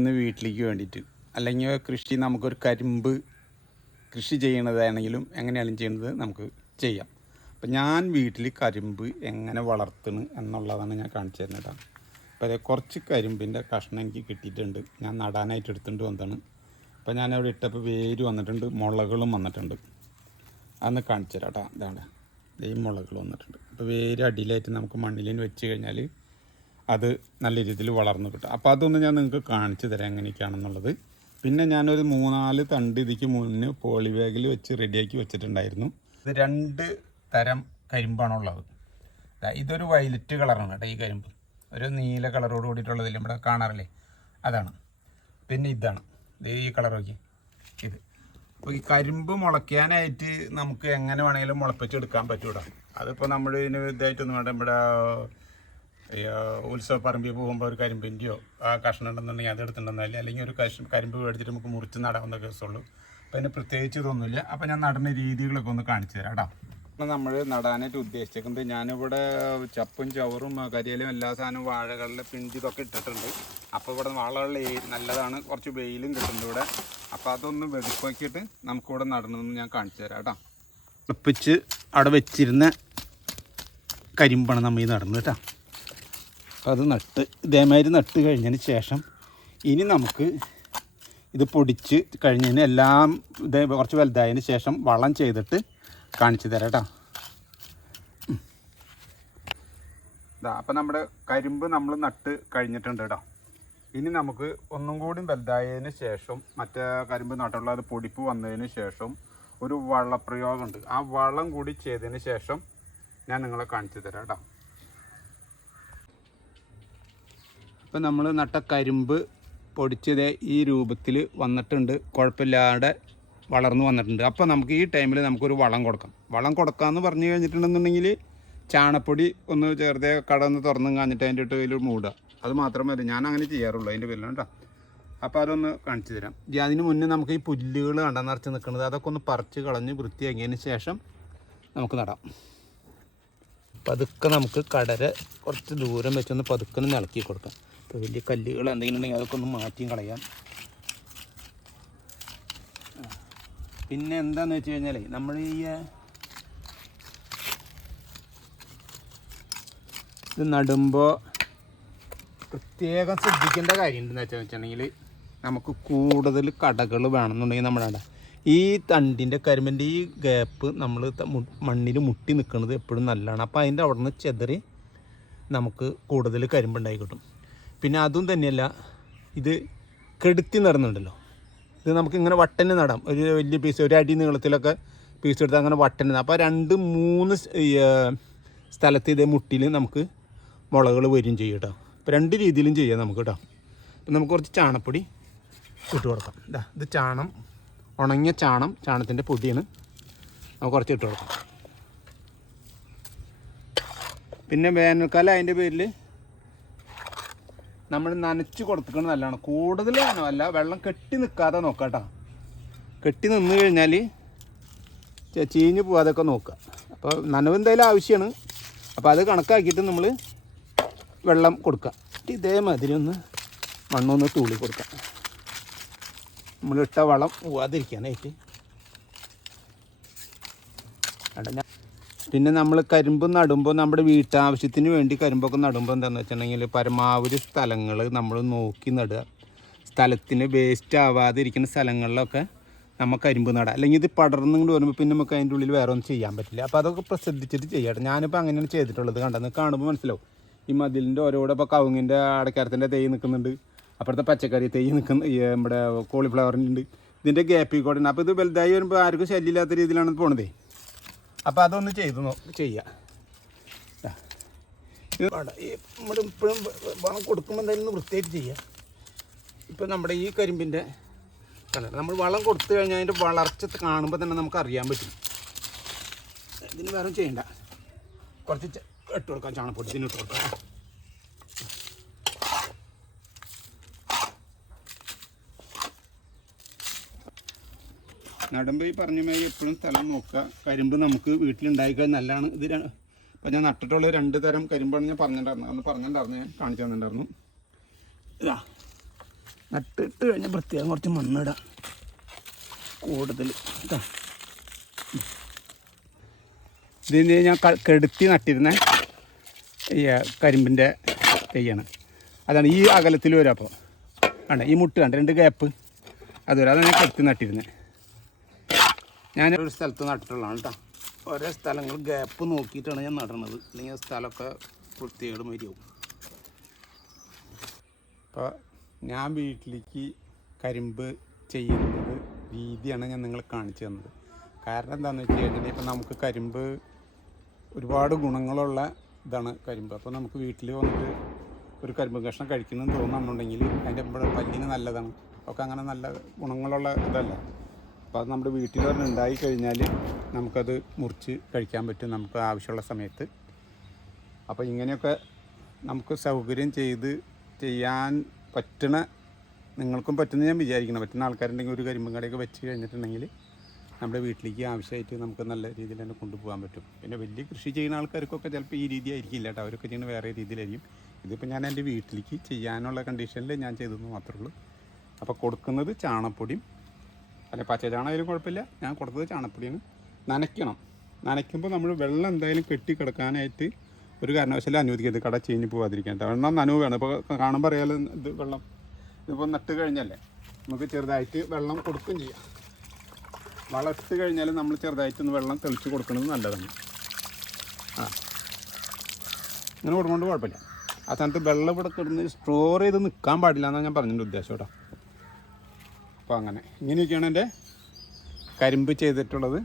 ഇന്ന് വീട്ടിലേക്ക് വേണ്ടിയിട്ട് അല്ലെങ്കിൽ കൃഷി നമുക്കൊരു കരിമ്പ് കൃഷി ചെയ്യണതാണെങ്കിലും എങ്ങനെയാണ് ചെയ്യുന്നത് നമുക്ക് ചെയ്യാം. അപ്പം ഞാൻ വീട്ടിൽ കരിമ്പ് എങ്ങനെ വളർത്തണം എന്നുള്ളതാണ് ഞാൻ കാണിച്ചു തരുന്നത് കേട്ടോ. അപ്പോൾ അത് കുറച്ച് കരിമ്പിൻ്റെ കഷ്ണം എനിക്ക് കിട്ടിയിട്ടുണ്ട്. ഞാൻ നടാനായിട്ട് എടുത്തുകൊണ്ട് വന്നതാണ്. അപ്പോൾ ഞാനവിടെ ഇട്ടപ്പോൾ വേര് വന്നിട്ടുണ്ട്, മുളകളും വന്നിട്ടുണ്ട്. അതൊന്ന് കാണിച്ചു തരാം കേട്ടോ. ഇതാണ് ഈ മുളകൾ വന്നിട്ടുണ്ട്. അപ്പോൾ വേര് അടിയിലായിട്ട് നമുക്ക് മണ്ണിലേക്ക് വെച്ച് കഴിഞ്ഞാൽ അത് നല്ല രീതിയിൽ വളർന്നു കിട്ടും. അപ്പോൾ അതൊന്ന് ഞാൻ നിങ്ങൾക്ക് കാണിച്ചു തരാം എങ്ങനെയൊക്കെയാണെന്നുള്ളത്. പിന്നെ ഞാനൊരു 3-4 തണ്ട് ഇതിക്ക് മുന്നേ പോളിബാഗിൽ വെച്ച് റെഡിയാക്കി വെച്ചിട്ടുണ്ടായിരുന്നു. ഇത് 2 തരം കരിമ്പാണുള്ളത്. ഇതൊരു വയലറ്റ് കളറാണ് കേട്ടോ. ഈ കരിമ്പ് ഒരു നീല കളറോട് കൂടിയിട്ടുള്ളതില്ല, ഇവിടെ കാണാറില്ലേ, അതാണ്. പിന്നെ ഇതാണ് ഈ കളർ നോക്കി, ഇത്. അപ്പോൾ ഈ കരിമ്പ് മുളയ്ക്കാനായിട്ട് നമുക്ക് എങ്ങനെ വേണമെങ്കിലും മുളപ്പിച്ചെടുക്കാൻ പറ്റൂടാ. അതിപ്പോൾ നമ്മൾ ഇതിന് ഇതായിട്ടൊന്നും വേണ്ട. ഇവിടെ ഉത്സവപ്പറമ്പിൽ പോകുമ്പോൾ ഒരു കരിമ്പിൻ്റെയോ ആ കഷ്ണം ഉണ്ടെന്നുണ്ടെങ്കിൽ അത് എടുത്തിട്ടുണ്ടെന്നല്ല, അല്ലെങ്കിൽ ഒരു കരിമ്പ് മേടിച്ചിട്ട് നമുക്ക് മുറിച്ച് നടാവുന്ന കേസുള്ളൂ. അപ്പോൾ അതിന് പ്രത്യേകിച്ച് ഇതൊന്നുമില്ല. അപ്പോൾ ഞാൻ നടുന്ന രീതികളൊക്കെ ഒന്ന് കാണിച്ചു തരാം കേട്ടോ. അപ്പോൾ നമ്മൾ നടാനായിട്ട് ഉദ്ദേശിക്കുന്നത്, ഞാനിവിടെ ചപ്പും ചവറും കരിയിലും എല്ലാ സാധനവും വാഴകളിലെ പിഞ്ച് ഇതൊക്കെ ഇട്ടിട്ടുണ്ട്. അപ്പോൾ ഇവിടെ വളമുള്ള നല്ലതാണ്, കുറച്ച് വെയിലും കിട്ടുന്നുണ്ട് ഇവിടെ. അപ്പോൾ അതൊന്ന് വെടുപ്പാക്കിയിട്ട് നമുക്കിവിടെ നടണമെന്ന് ഞാൻ കാണിച്ചു തരാം കേട്ടോ. വെളുപ്പിച്ച് അവിടെ വെച്ചിരുന്ന കരിമ്പാണ് നമ്മൾ ഈ നടന്നത് കേട്ടോ. അപ്പോൾ അത് നട്ട് ഇതേമാതിരി നട്ട് കഴിഞ്ഞതിന് ശേഷം ഇനി നമുക്ക് ഇത് പൊടിച്ച് കഴിഞ്ഞതിന് എല്ലാം ഇതേ കുറച്ച് വലുതായതിന് ശേഷം വളം ചെയ്തിട്ട് കാണിച്ചു തരാം കേട്ടോ. ഇതാ, അപ്പോൾ നമ്മുടെ കരിമ്പ് നമ്മൾ നട്ട് കഴിഞ്ഞിട്ടുണ്ട് കേട്ടോ. ഇനി നമുക്ക് ഒന്നും കൂടി വലുതായതിന് ശേഷം മറ്റേ കരിമ്പ് നട്ടുള്ള അത് പൊടിപ്പ് വന്നതിന് ശേഷം ഒരു വളപ്രയോഗമുണ്ട്. ആ വളം കൂടി ചെയ്തതിന് ശേഷം ഞാൻ നിങ്ങളെ കാണിച്ചു തരാം കേട്ടോ. ഇപ്പം നമ്മൾ നട്ട കരിമ്പ് പൊടിച്ചത് ഈ രൂപത്തിൽ വന്നിട്ടുണ്ട്, കുഴപ്പമില്ലാതെ വളർന്നു വന്നിട്ടുണ്ട്. അപ്പോൾ നമുക്ക് ഈ ടൈമിൽ നമുക്കൊരു വളം കൊടുക്കാം. വളം കൊടുക്കാമെന്ന് പറഞ്ഞു കഴിഞ്ഞിട്ടുണ്ടെന്നുണ്ടെങ്കിൽ ചാണപ്പൊടി ഒന്ന് ചെറുതെ കടന്ന് തുറന്നും കാഞ്ഞിട്ട് അതിൻ്റെ ഇട്ട് മൂടുക. അത് മാത്രമല്ല, ഞാൻ അങ്ങനെ ചെയ്യാറുള്ളൂ അതിൻ്റെ പേരിൽ കേട്ടോ. അപ്പോൾ അതൊന്ന് കാണിച്ചു തരാം. അതിന് മുന്നേ നമുക്ക് ഈ പുല്ലുകൾ കണ്ടാൽ നിറച്ച് നിൽക്കുന്നത് അതൊക്കെ ഒന്ന് പറിച്ച് കളഞ്ഞ് വൃത്തിയാക്കിയതിന് ശേഷം നമുക്ക് നടാം. പതുക്കെ നമുക്ക് കടര കുറച്ച് ദൂരം വെച്ചൊന്ന് പതുക്കെ ഇളക്കി കൊടുക്കാം. ഇപ്പോൾ വലിയ കല്ലുകൾ എന്തെങ്കിലും ഉണ്ടെങ്കിൽ അതൊക്കെ ഒന്ന് മാറ്റിയും കളയാം. പിന്നെ എന്താണെന്ന് വെച്ച് കഴിഞ്ഞാൽ നമ്മൾ ഇത് നടുമ്പോൾ പ്രത്യേകം ശ്രദ്ധിക്കേണ്ട കാര്യം എന്താണെന്ന് വെച്ചിട്ടുണ്ടെങ്കിൽ, നമുക്ക് കൂടുതൽ കടകൾ വേണമെന്നുണ്ടെങ്കിൽ നമ്മളവിടെ ഈ തണ്ടിൻ്റെ കരിമ്പിൻ്റെ ഈ ഗ്യാപ്പ് നമ്മൾ മണ്ണിൽ മുട്ടി നിൽക്കുന്നത് എപ്പോഴും നല്ലതാണ്. അപ്പോൾ അതിൻ്റെ അവിടെ നിന്ന് ചെതറി നമുക്ക് കൂടുതൽ കരിമ്പുണ്ടായി കിട്ടും. പിന്നെ അതും തന്നെയല്ല, ഇത് കെടുത്തി നടന്നുണ്ടല്ലോ, ഇത് നമുക്ക് ഇങ്ങനെ വട്ടന് നടാം. ഒരു വലിയ പീസ്, ഒരു അടി നീളത്തിലൊക്കെ പീസ് എടുത്ത് അങ്ങനെ വട്ടന്. അപ്പോൾ 2-3 സ്ഥലത്ത് ഇതേ മുട്ടിൽ നമുക്ക് മുളകൾ വരും ചെയ്യും കേട്ടോ. അപ്പോൾ 2 രീതിയിലും ചെയ്യാം നമുക്ക് കേട്ടോ. അപ്പം നമുക്ക് കുറച്ച് ചാണപ്പൊടി ഇട്ട് കൊടുക്കാം. ഇത് ചാണം, ഉണങ്ങിയ ചാണത്തിൻ്റെ പൊടിയാണ്, നമുക്ക് കുറച്ച് ഇട്ട് കൊടുക്കാം. പിന്നെ വേനൽക്കാലം അതിൻ്റെ പേരിൽ നമ്മൾ നനച്ച് കൊടുക്കുന്നത് നല്ലതാണ്. കൂടുതൽ വേണമല്ല, വെള്ളം കെട്ടി നിൽക്കാതെ നോക്കാം കേട്ടോ. കെട്ടി നിന്ന് കഴിഞ്ഞാൽ ചീഞ്ഞ് പോകാതൊക്കെ നോക്കുക. അപ്പോൾ നനവ് എന്തായാലും ആവശ്യമാണ്. അപ്പോൾ അത് കണക്കാക്കിയിട്ട് നമ്മൾ വെള്ളം കൊടുക്കുക. ഇതേമാതിരി ഒന്ന് മണ്ണൊന്ന് തൂളി കൊടുക്കാം, നമ്മളിട്ട വളം പോവാതിരിക്കാനായിട്ട്. പിന്നെ നമ്മൾ കരിമ്പ് നടുമ്പോൾ നമ്മുടെ വീട്ടാവശ്യത്തിന് വേണ്ടി കരിമ്പൊക്കെ നടുമ്പോൾ എന്താണെന്ന് വെച്ചിട്ടുണ്ടെങ്കിൽ പരമാവധി സ്ഥലങ്ങൾ നമ്മൾ നോക്കി നടുക. സ്ഥലത്തിന് വേസ്റ്റ് ആവാതിരിക്കുന്ന സ്ഥലങ്ങളിലൊക്കെ നമ്മൾ കരിമ്പ് നടുക. അല്ലെങ്കിൽ ഇത് പടർന്നുകൊണ്ട് വരുമ്പോൾ പിന്നെ നമുക്ക് അതിൻ്റെ ഉള്ളിൽ വേറെ ഒന്നും ചെയ്യാൻ പറ്റില്ല. അപ്പോൾ അതൊക്കെ ശ്രദ്ധിച്ചിട്ട് ചെയ്യാട്ടെ. ഞാനിപ്പോൾ അങ്ങനെയാണ് ചെയ്തിട്ടുള്ളത്. കണ്ടെന്ന് കാണുമ്പോൾ മനസ്സിലാവും. ഈ മതിലിൻ്റെ ഓരോടെ ഇപ്പോൾ കവുങ്ങിൻ്റെ അടക്കാരത്തിൻ്റെ തൈ നിൽക്കുന്നുണ്ട്, അപ്പുറത്തെ പച്ചക്കറി തൈ നിൽക്കുന്ന നമ്മുടെ കോളിഫ്ലവറിൻ്റെ ഇതിൻ്റെ ഗ്യാപ്പിൽ കൂടെ. അപ്പോൾ ഇത് വലുതായി വരുമ്പോൾ ആർക്കും ശല്യമില്ലാത്ത രീതിയിലാണ് പോണതേ. അപ്പോൾ അതൊന്ന് ചെയ്യുക. നമ്മൾ ഇപ്പോഴും വളം കൊടുക്കുമ്പോൾ എന്തായാലും ഒന്ന് വൃത്തിയായിട്ട് ചെയ്യുക. ഇപ്പോൾ നമ്മുടെ ഈ കരിമ്പിൻ്റെ നമ്മൾ വളം കൊടുത്തു കഴിഞ്ഞാൽ അതിൻ്റെ വളർച്ച കാണുമ്പോൾ തന്നെ നമുക്ക് അറിയാൻ പറ്റും. ഇതിന് വേറെ ചെയ്യണ്ട, കുറച്ച് ഇട്ട് കൊടുക്കാം, ചാണപ്പൊടി ഇതിന് ഇട്ട് കൊടുക്കാം. നടുമ്പോൾ ഈ പറഞ്ഞ മാതിരി എപ്പോഴും സ്ഥലം നോക്കുക. കരിമ്പ് നമുക്ക് വീട്ടിലുണ്ടായിക്കാൻ നല്ലതാണ്. ഇത് അപ്പോൾ ഞാൻ നട്ടിട്ടുള്ള 2 തരം കരിമ്പാണ് ഞാൻ പറഞ്ഞിട്ടുണ്ടായിരുന്നു. ഞാൻ കാണിച്ചു തന്നിട്ടുണ്ടായിരുന്നു. ഇതാ നട്ടിട്ട് കഴിഞ്ഞാൽ പ്രത്യേകം കുറച്ച് മണ്ണിടാം കൂടുതൽ കേട്ടോ. ഇതിന് ഞാൻ കെടുത്തി നട്ടിരുന്ന ഈ കരിമ്പിൻ്റെ തൈയാണ്. അതാണ് ഈ അകലത്തിൽ വരും. അപ്പോൾ കണ്ട ഈ മുട്ട് കണ്ട 2 ഗ്യാപ്പ് അത് വരും. അതാണ് ഞാൻ കെടുത്തി നട്ടിരുന്നത്. ഞാൻ ഒരു സ്ഥലത്ത് നട്ടിട്ടുള്ളതാണ് കേട്ടോ. ഓരോ സ്ഥലങ്ങൾ ഗ്യാപ്പ് നോക്കിയിട്ടാണ് ഞാൻ നടണത്, അല്ലെങ്കിൽ സ്ഥലമൊക്കെ വൃത്തികേട് മതിയാവും. അപ്പോൾ ഞാൻ വീട്ടിലേക്ക് കരിമ്പ് ചെയ്യുന്നത് രീതിയാണ് ഞാൻ നിങ്ങളെ കാണിച്ചു തന്നത്. കാരണം എന്താണെന്ന് വെച്ച് കഴിഞ്ഞാൽ ഇപ്പം നമുക്ക് കരിമ്പ് ഒരുപാട് ഗുണങ്ങളുള്ള ഇതാണ് കരിമ്പ്. അപ്പോൾ നമുക്ക് വീട്ടിൽ വന്നിട്ട് ഒരു കരിമ്പ് കഷ്ണം കഴിക്കണമെന്ന് തോന്നുന്നുണ്ടെങ്കിൽ അതിൻ്റെ പല്ലിന് നല്ലതാണ്, ഒക്കെ അങ്ങനെ നല്ല ഗുണങ്ങളുള്ള ഇതല്ല. അപ്പോൾ അത് നമ്മുടെ വീട്ടിൽ തന്നെ ഉണ്ടായി കഴിഞ്ഞാൽ നമുക്കത് മുറിച്ച് കഴിക്കാൻ പറ്റും നമുക്ക് ആവശ്യമുള്ള സമയത്ത്. അപ്പോൾ ഇങ്ങനെയൊക്കെ നമുക്ക് സൗകര്യം ചെയ്യാൻ പറ്റണ, നിങ്ങൾക്കും പറ്റുന്ന ഞാൻ വിചാരിക്കണം. പറ്റുന്ന ആൾക്കാരുണ്ടെങ്കിൽ ഒരു കരിമ്പും കടയൊക്കെ വെച്ച് കഴിഞ്ഞിട്ടുണ്ടെങ്കിൽ നമ്മുടെ വീട്ടിലേക്ക് ആവശ്യമായിട്ട് നമുക്ക് നല്ല രീതിയിൽ തന്നെ കൊണ്ടുപോകാൻ പറ്റും. പിന്നെ വലിയ കൃഷി ചെയ്യുന്ന ആൾക്കാർക്കൊക്കെ ചിലപ്പോൾ ഈ രീതി ആയിരിക്കില്ല കേട്ടോ, അവരൊക്കെ ചെയ്യുന്നത് വേറെ രീതിയിലായിരിക്കും. ഇതിപ്പോൾ ഞാൻ എൻ്റെ വീട്ടിലേക്ക് ചെയ്യാനുള്ള കണ്ടീഷനിൽ ഞാൻ ചെയ്തെന്ന് മാത്രമേ ഉള്ളൂ. അപ്പോൾ കൊടുക്കുന്നത് ചാണകപ്പൊടിയും, അല്ലെ പച്ച ചാണകം കുഴപ്പമില്ല, ഞാൻ കൊടുത്തത് ചാണകപ്പൊടിയാണ്. നനയ്ക്കണം. നനയ്ക്കുമ്പോൾ നമ്മൾ വെള്ളം എന്തായാലും കെട്ടിക്കിടക്കാനായിട്ട് ഒരു കാരണവശാലും അനുവദിക്കരുത്, കട ചീഞ്ഞ് പോകാതിരിക്കാൻ. വെള്ളം നനവ് വേണം. ഇപ്പോൾ കാണുമ്പോൾ അറിയാലോ ഇത് വെള്ളം ഇതിപ്പോൾ നട്ട് കഴിഞ്ഞല്ലേ നമുക്ക് ചെറുതായിട്ട് വെള്ളം കൊടുക്കുകയും ചെയ്യാം. വളർത്ത് കഴിഞ്ഞാൽ നമ്മൾ ചെറുതായിട്ടൊന്ന് വെള്ളം തെളിച്ച് കൊടുക്കുന്നത് നല്ലതാണ്. ഇങ്ങനെ കൊടുക്കൊണ്ട് കുഴപ്പമില്ല. ആ സ്ഥാനത്ത് വെള്ളം ഇവിടെ കിടന്ന് സ്റ്റോർ ചെയ്ത് നിൽക്കാൻ പാടില്ല എന്നാണ് ഞാൻ പറഞ്ഞതിൻ്റെ ഉദ്ദേശം കേട്ടോ. അപ്പോൾ അങ്ങനെ ഇങ്ങനെയൊക്കെയാണ് എൻ്റെ കരിമ്പ് ചെയ്തിട്ടുള്ളത്.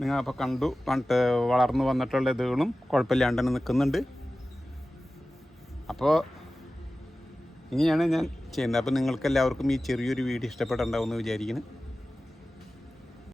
നിങ്ങൾ അപ്പോൾ കണ്ടു, പണ്ട് വളർന്നു വന്നിട്ടുള്ള ഇതുകളും കുഴപ്പമില്ലാണ്ട് തന്നെ നിൽക്കുന്നുണ്ട്. അപ്പോൾ ഇങ്ങനെയാണ് ഞാൻ ചെയ്യുന്നത്. അപ്പോൾ നിങ്ങൾക്ക് എല്ലാവർക്കും ഈ ചെറിയൊരു വീഡിയോ ഇഷ്ടപ്പെട്ടുണ്ടാവുമെന്ന് വിചാരിക്കുന്നു.